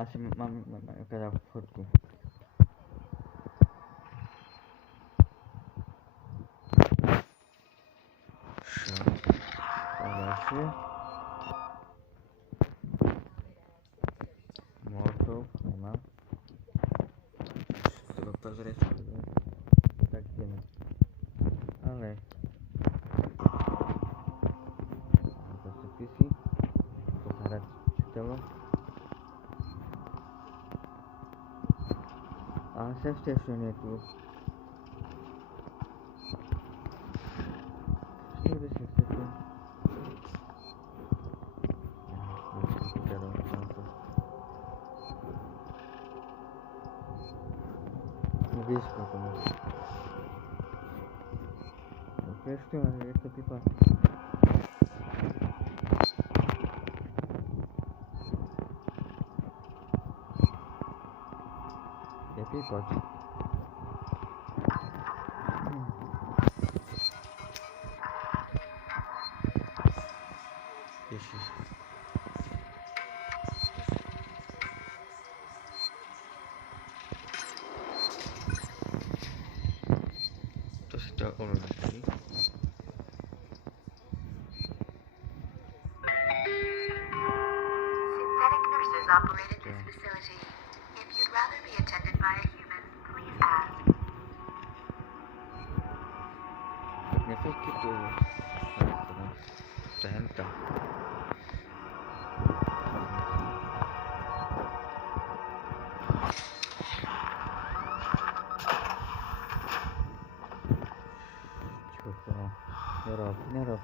Așa m-am căzat cu furtul. Așa. Morto, normal. Чтобы позрeć, tak wiemy. Ale to są pisy. Pokarać czytało. A se jeszcze nie tu. Żeby się wtedy. Wiesz po to. Wiesz tu, ale jak to pipa. Ja pipać. Jeśli. To się to oglądali. Operated this facility. If you'd rather be attended by a human, please ask. Nie wszystkie tu. Zachęcam. Cicho, nie rob.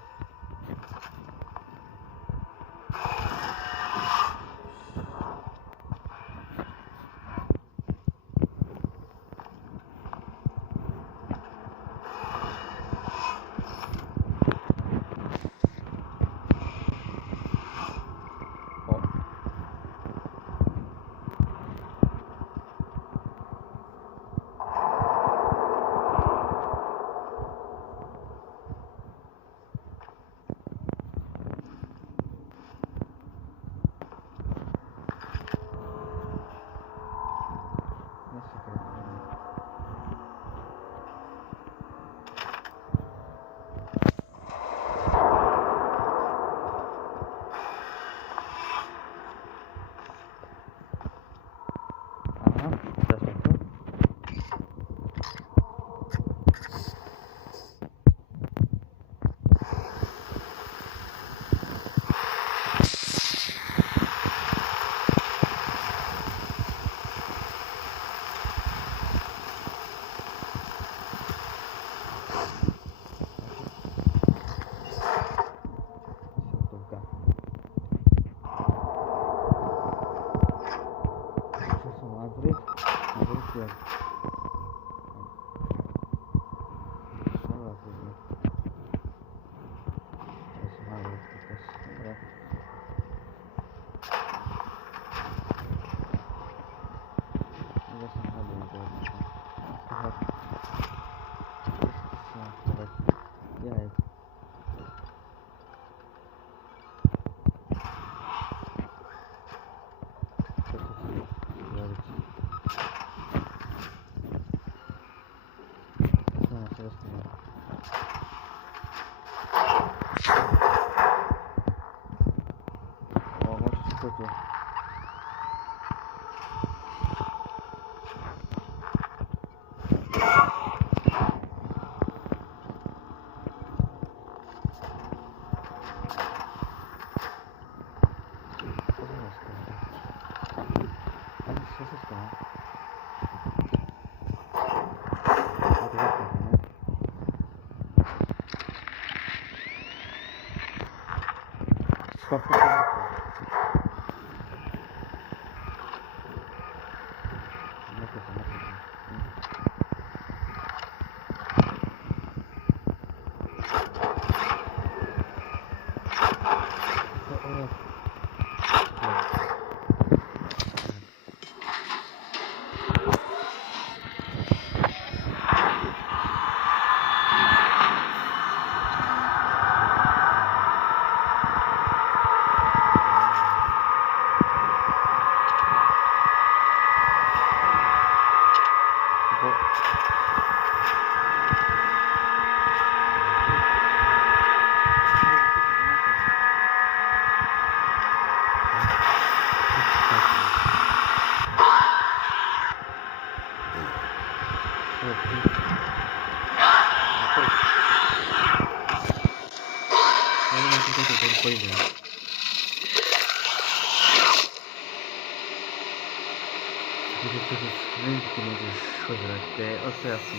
Ty możesz pobrać te ostrasy.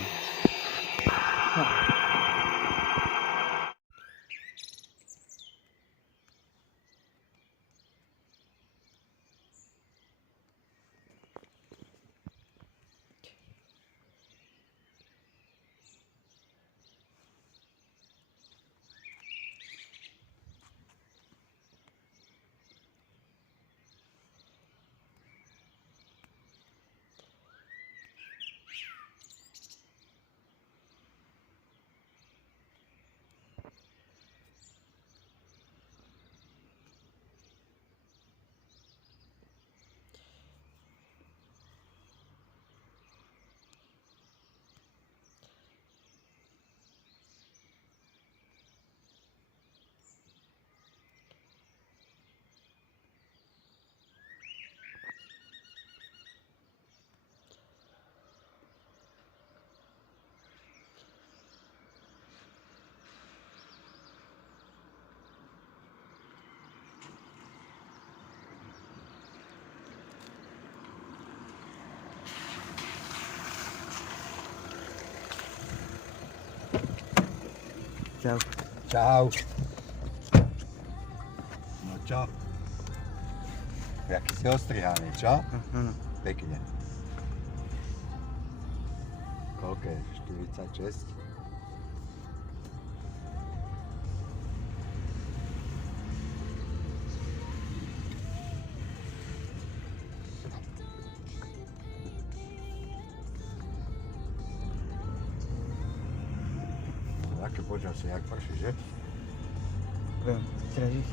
Čau. Čau. No čo? Jaký si ostrihaný, čo? Áno. Pekne. Koľko je? 46? Aké počasie, jak prší, že? Budem sražiť?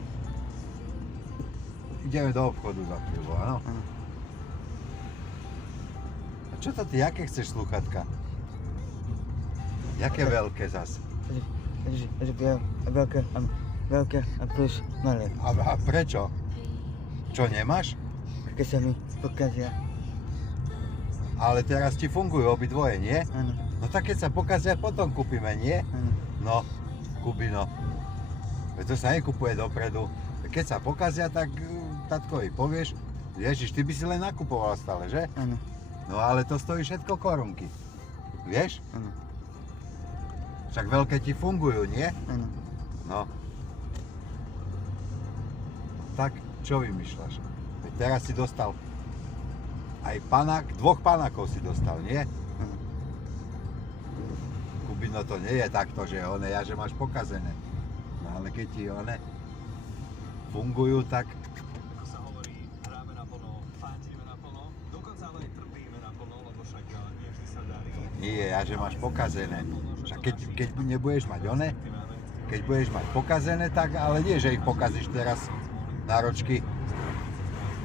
Ideme do obchodu za chvíľu, áno? Áno. A čo to ty, jaké chceš sluchatka? Jaké veľké zas? Veľké a plus malé. A prečo? Čo, nemáš? Keď sa mi pokazia. Ale teraz ti fungujú obidvoje, nie? Áno. No tak keď sa pokazia, potom kúpime, nie? Áno. No, Kubino. Veď to sa nekupuje dopredu. Keď sa pokazia, tak tatkovi povieš, Ježiš, ty by si len nakupoval stále, že? Áno. No ale to stojí všetko korunky. Vieš? Áno. Však veľké ti fungujú, nie? Áno. No. Tak, čo vymýšľaš? Veď teraz si dostal aj panák, 2 panákov si dostal, nie? Áno. Kubino, to nie je takto, že ja že máš pokazené. No ale keď ti fungujú, tak Ako sa hovorí, hráme naplno, fandíme naplno, dokonca ale aj trpíme naplno, lebo však nie vždy sa darí. nie, že máš pokazené. Však keď nebudeš mať keď budeš mať pokazené, tak ale nie, že ich pokazíš teraz na ročky.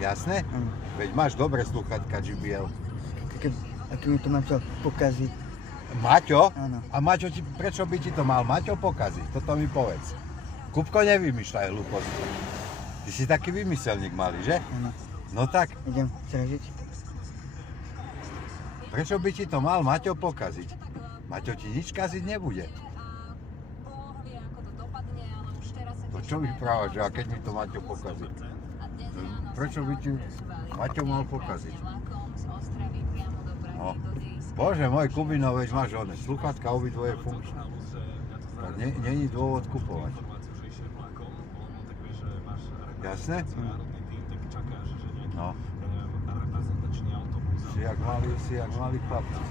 Jasné? Áno. Veď máš dobré sluchatka JBL. A keď mi to Maťo pokazí. Maťo? Áno. A Maťo, prečo by ti to mal Maťo pokaziť? Toto mi povedz. Kupko, nevymýšľaj hlúposti. Ty si taký vymyselník malý, že? Áno. No tak, Idem sražiť. prečo by ti to mal Maťo pokaziť? Maťo ti nič kaziť nebude. To čo vyprávaš, že a keď mi to Maťo pokazí? Prečo by ti Maťo mal pokaziť? No. Bože môj, Kubino, veď máš sluchatka obidvoje funkčné. Tak není dôvod kupovať. Jasné? No. Si jak malý chlapci.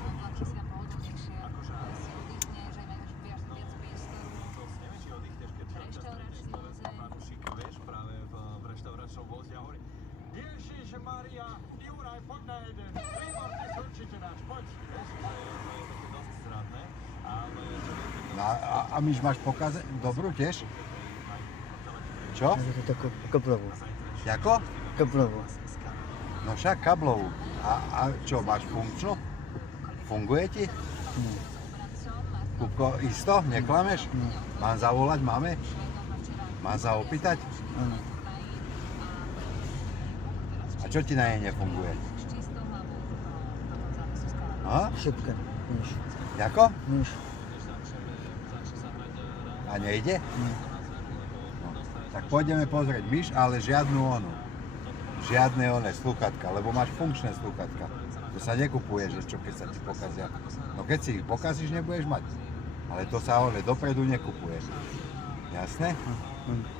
Ježišmaria, Juraj, poď na jeden. Výborný, určite náš, poď. Vieš, že je také dosť zradné, ale... A myš máš pokaze dobrú tiež? Čo? Je to takú kablovú. Jako? Kablovú. No však kablovú. A čo, máš funkčnú? Funguje ti? Nie. Kupko, isto? Neklameš? Nie. Mám zavolať máme? Mám sa opýtať? Áno. A čo ti na nej nefunguje? A? Šipka. Myš. Jako? Myš. A nejde? Nie. No. Tak pôjdeme pozrieť myš, ale žiadnu onu. Žiadne one slúchatka, lebo máš funkčné slúchatka. To sa nekupuje, že čo keď sa ti pokazia. No keď si ich pokazíš, nebudeš mať. Ale to sa one dopredu nekupuje. Jasné? Áno.